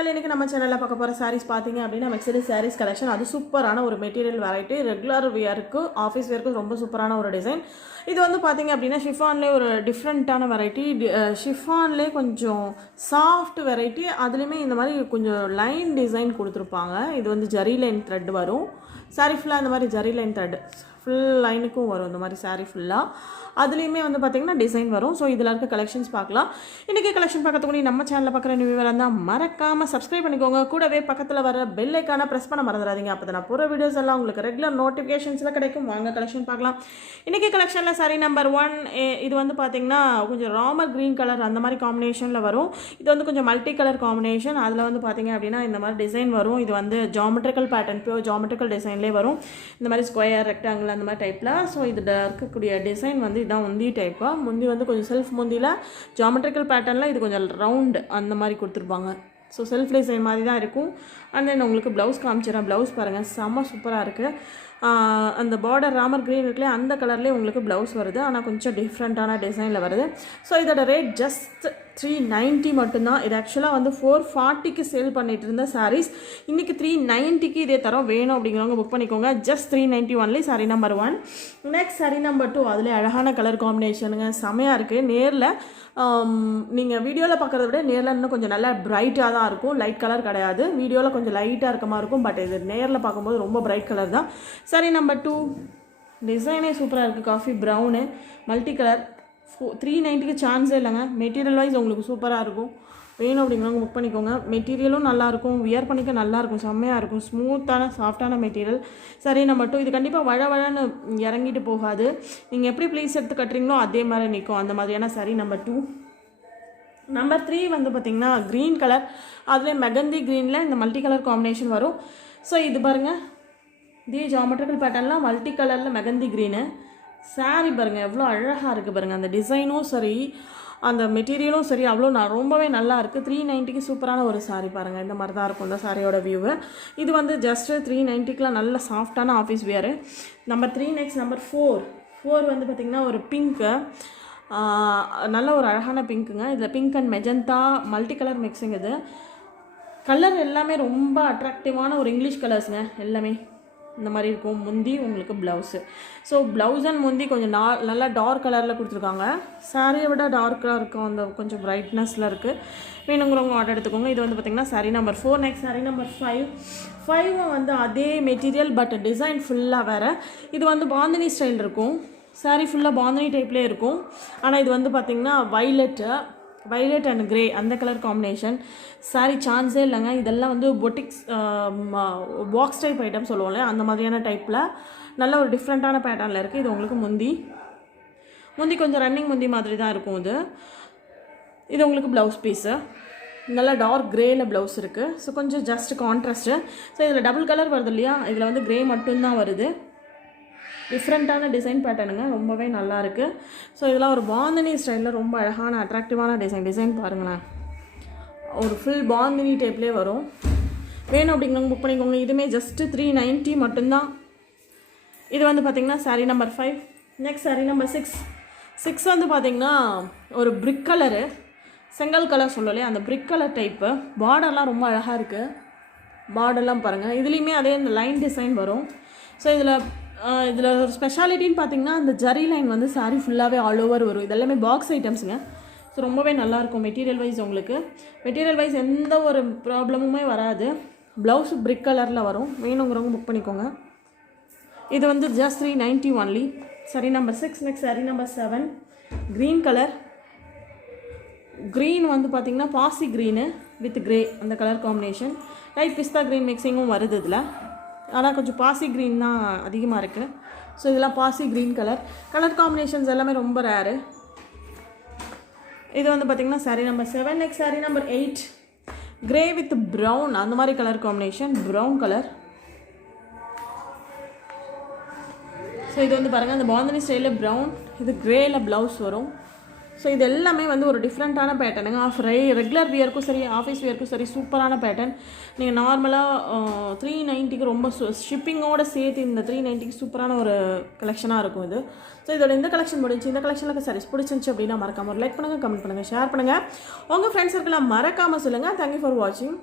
Channel. இன்றைக்கி நம்ம சேனலில் பார்க்க போகிற சாரீஸ் பார்த்தீங்க அப்படின்னா மெக்ஸிடி சாரீஸ் கலெக்ஷன். அது சூப்பரான ஒரு மெட்டீரியல் வெரைட்டி, ரெகுலர் வியருக்கு ஆஃபீஸ் வியருக்கு ரொம்ப சூப்பரான ஒரு டிசைன். இது வந்து பார்த்தீங்க அப்படின்னா ஷிஃபான்லேயே ஒரு டிஃப்ரெண்ட்டான வெரைட்டி, ஷிஃபான்லேயே கொஞ்சம் சாஃப்ட் வெரைட்டி. அதுலேயுமே இந்த மாதிரி கொஞ்சம் லைன் டிசைன் கொடுத்துருப்பாங்க. இது வந்து ஜரி லைன் த்ரெட் வரும். சாரீ ஃபுல்லாக இந்த மாதிரி ஜரி லைன் த்ரெட் ஃபுல் லைனுக்கும் வரும். இந்த மாதிரி சாரீ ஃபுல்லாக அதுலேயுமே வந்து பார்த்திங்கன்னா டிசைன் வரும். ஸோ இதில் இருக்க கலெக்ஷன்ஸ் பார்க்கலாம். இன்றைக்கி கலெக்ஷன் பார்க்கறதுக்கு முன்னாடி நம்ம சேனலில் பார்க்குற நியூ இருந்தால் மறக்காமல் சப்ஸ்கிரைப் பண்ணிக்கோங்க. கூடவே பக்கத்தில் வர பெல் ஐக்கானை ப்ரெஸ் பண்ண மறந்துடாதீங்க. அப்போ தான் நான் போகிற வீடியோஸ் எல்லாம் உங்களுக்கு ரெகுலர் நோட்டிஃபிகேஷன்ஸில் கிடைக்கும். வாங்க கலெக்ஷன் பார்க்கலாம். இன்றைக்கி கலெக்ஷனில் சாரி நம்பர் 1. இது வந்து பார்த்திங்கன்னா கொஞ்சம் ராமர் க்ரீன் கலர் அந்த மாதிரி காம்பினேஷனில் வரும். இது வந்து கொஞ்சம் மல்டி கலர் காம்பினேஷன். அதில் வந்து பார்த்திங்க அப்படின்னா இந்த மாதிரி டிசைன் வரும். இது வந்து ஜாமெட்ரிக்கல் பேட்டர்ன், பியூர் ஜாமெட்ரிக்கல் டிசைன்லேயே வரும். இந்த மாதிரி ஸ்கொயர், ரெக்டாங்கிள் அந்த மாதிரி டைப்பில். ஸோ இதில் இருக்கக்கூடிய டிசைன் வந்து இதான் முந்தி டைப்பாக. முந்தி வந்து கொஞ்சம் செல்ஃப் முந்தியில் ஜாமெட்ரிக்கல் பேட்டர்னில் இது கொஞ்சம் ரவுண்டு அந்த மாதிரி கொடுத்துருப்பாங்க. ஸோ செல்ஃப் டிசைன் மாதிரி தான் இருக்கும். அண்ட் தென் உங்களுக்கு ப்ளவுஸ் காமிச்சிடறேன். ப்ளவுஸ் பாருங்கள், செம்ம சூப்பராக இருக்குது. அந்த பார்டர் ராமர் க்ரீன் இருக்குல்லையே அந்த கலர்லேயே உங்களுக்கு ப்ளவுஸ் வருது. ஆனால் கொஞ்சம் டிஃப்ரெண்ட்டான டிசைனில் வருது. ஸோ இதோட ரேட் ஜஸ்ட் 390 மட்டும்தான். இது ஆக்சுவலாக வந்து 440க்கு சேல் பண்ணிட்டு இருந்த சாரீஸ் இன்றைக்கி 390க்கு இதே தரம். வேணும் அப்படிங்கிறவங்க புக் பண்ணிக்கோங்க. Just 390 only. Sorry number 1. Next sorry number 2. அதில் அழகான கலர் காம்பினேஷனுங்க, செமையாக இருக்குது. நேரில் நீங்கள் வீடியோவில் பார்க்குறத விட நேரில் இன்னும் கொஞ்சம் நல்லா பிரைட்டாக தான் இருக்கும். லைட் கலர் கிடையாது. வீடியோவில் கொஞ்சம் லைட்டாக இருக்க மாதிரி இருக்கும். பட் இது நேரில் பார்க்கும்போது ரொம்ப பிரைட் கலர் தான். சாரி நம்பர் 2. டிசைனே சூப்பராக இருக்குது. Coffee brown multi colour. 390க்கு சான்ஸே இல்லைங்க. மெட்டீரியல் வைஸ் உங்களுக்கு சூப்பராக இருக்கும். வேணும் அப்படிங்கிறவங்க புக் பண்ணிக்கோங்க. மெட்டீரியலும் நல்லாயிருக்கும், வியர் பண்ணிக்க நல்லாயிருக்கும், செம்மையாக இருக்கும். ஸ்மூத்தான சாஃப்டான மெட்டீரியல். சரி நம்பர் 2. இது கண்டிப்பாக வழவழன்னு இறங்கிட்டு போகாது. நீங்கள் எப்படி ப்ளீஸ் எடுத்து கட்டுறீங்களோ அதே மாதிரி நிற்கும். அந்த மாதிரியான சரி நம்பர் 2. நம்பர் 3 வந்து பார்த்திங்கன்னா க்ரீன் கலர். அதிலே மெகந்தி க்ரீனில் இந்த மல்டி கலர் காம்பினேஷன் வரும். ஸோ இது பாருங்கள், இதே ஜாமெட்ரிக்கல் பேட்டர்ன்லாம் மல்டி கலரில் மெகந்தி க்ரீனு. சாரீ பாருங்கள் எவ்வளோ அழகாக இருக்குது பாருங்கள். அந்த டிசைனும் சரி, அந்த மெட்டீரியலும் சரி, அவ்வளோ ரொம்பவே நல்லா இருக்குது. 390க்கு சூப்பரான ஒரு சாரீ பாருங்கள். இந்த மாதிரி தான் இருக்கும் இந்த சாரியோட வியூவு. இது வந்து ஜஸ்ட்டு 390க்குலாம் நல்ல சாஃப்டான office wear. Number 3. Next number 4 வந்து பார்த்திங்கன்னா ஒரு பிங்க்கு, நல்ல ஒரு அழகான பிங்க்குங்க. இதில் pink and magenta multi colour mixing. இது கலர் எல்லாமே ரொம்ப அட்ராக்டிவான ஒரு இங்கிலீஷ் கலர்ஸுங்க. எல்லாமே இந்த மாதிரி இருக்கும். முந்தி உங்களுக்கு ப்ளவுஸு. ஸோ ப்ளவுஸ் அண்ட் முந்தி கொஞ்சம் நல்லா டார்க் கலரில் கொடுத்துருக்காங்க. சாரியை விட டார்க்காக இருக்கும், அந்த கொஞ்சம் பிரைட்னஸில் இருக்குது. வேணுங்கிறவங்க ஆர்டர் எடுத்துக்கோங்க. இது வந்து பார்த்திங்கன்னா sorry number 4. Next sorry number 5 வந்து அதே மெட்டீரியல் பட் டிசைன் ஃபுல்லாக வேறு. இது வந்து பாந்தினி ஸ்டைல் இருக்கும். சாரி ஃபுல்லாக பாந்தினி டைப்லேயே இருக்கும். ஆனால் இது வந்து பார்த்திங்கன்னா வைலட் அண்ட் கிரே அந்த கலர் காம்பினேஷன். சாரி சான்ஸே இல்லைங்க. இதெல்லாம் வந்து பொட்டிக்ஸ் பாக்ஸ் டைப் ஐட்டம் சொல்லுவோம்ல, அந்த மாதிரியான டைப்பில் நல்ல ஒரு டிஃப்ரெண்ட்டான பேட்டர்னில் இருக்குது. இது உங்களுக்கு முந்தி கொஞ்சம் ரன்னிங் முந்தி மாதிரி தான் இருக்கும். இது உங்களுக்கு ப்ளவுஸ் பீஸு. நல்லா டார்க் க்ரேயில் ப்ளவுஸ் இருக்குது. ஸோ கொஞ்சம் ஜஸ்ட் கான்ட்ராஸ்ட்டு. ஸோ இதில் டபுள் கலர் வருது இல்லையா, இதில் வந்து க்ரே மட்டும்தான் வருது. டிஃப்ரெண்ட்டான டிசைன் பேட்டர்னுங்க, ரொம்பவே நல்லாயிருக்கு. ஸோ இதெல்லாம் ஒரு பாந்தினி ஸ்டைலில் ரொம்ப அழகான அட்ராக்டிவான டிசைன் பாருங்களேன். ஒரு ஃபுல் பாந்தினி டைப்லேயே வரும். வேணும் அப்படிங்கிறவங்க புக் பண்ணிக்கோங்க. இதுவுமே ஜஸ்ட்டு 390 மட்டும்தான். இது வந்து பார்த்திங்கன்னா sari number 5. Next sari number 6 வந்து பார்த்திங்கன்னா ஒரு பிரிக் கலரு, செங்கல் கலர் சொல்லலையே அந்த பிரிக் கலர் டைப்பு. பார்டர்லாம் ரொம்ப அழகாக இருக்குது. பார்டர்லாம் பாருங்கள். இதுலேயுமே அதே இந்த லைன் டிசைன் வரும். ஸோ இதில் ஒரு ஸ்பெஷாலிட்டின்னு பார்த்திங்கன்னா அந்த ஜரி லைன் வந்து சாரீ ஃபுல்லாகவே ஆல் ஓவர் வரும். இதெல்லாமே பாக்ஸ் ஐட்டம்ஸுங்க. ஸோ ரொம்பவே நல்லாயிருக்கும் மெட்டீரியல் வைஸ். உங்களுக்கு மெட்டீரியல் வைஸ் எந்த ஒரு ப்ராப்ளமுமே வராது. ப்ளவுஸ் பிரிக் கலரில் வரும். வேணுங்கிறவங்க புக் பண்ணிக்கோங்க. இது வந்து just 390 only. Sorry number 6. Next sorry number 7. Green colour. Green வந்து பார்த்திங்கன்னா பாசி க்ரீனு வித் க்ரே அந்த கலர் காம்பினேஷன். லைட் பிஸ்தா க்ரீன் மிக்சிங்கும் வருது இதில். ஆனால் கொஞ்சம் பாசி க்ரீன் தான் அதிகமாக இருக்குது. ஸோ இதெல்லாம் பாசி க்ரீன் கலர் காம்பினேஷன்ஸ் எல்லாமே ரொம்ப ரேரு. இது வந்து பார்த்திங்கன்னா sari number 7. Next sari number 8. Grey with brown அந்த மாதிரி colour combination, brown colour. So இது வந்து பாருங்கள் அந்த பாந்தினி ஸ்டைலில் ப்ரௌன், இது க்ரேயில் ப்ளவுஸ் வரும். ஸோ இது எல்லாமே வந்து ஒரு டிஃப்ரெண்ட்டான பேட்டர்னுங்க. ரெகுலர் வியருக்கும் சரி, ஆஃபீஸ் வியருக்கும் சரி, சூப்பரான பேட்டர்ன். நீங்கள் நார்மலாக 390க்கு ரொம்ப ஷிப்பிங்கோடு சேர்த்து இந்த 390க்கு சூப்பரான ஒரு கலெக்ஷனாக இருக்கும் இது. ஸோ இதோட இந்த கலெக்ஷன் முடிஞ்சு. இந்த கலெக்ஷனுக்கு சாரீஸ் பிடிச்சிருந்துச்சு அப்படின்னா மறக்காமல் ஒரு லைக் பண்ணுங்கள், கமெண்ட் பண்ணுங்கள், ஷேர் பண்ணுங்கள். உங்கள் ஃப்ரெண்ட்ஸ் சர்க்கிளில் மறக்காமல் சொல்லுங்கள். தேங்க்யூ ஃபார் வாட்சிங்.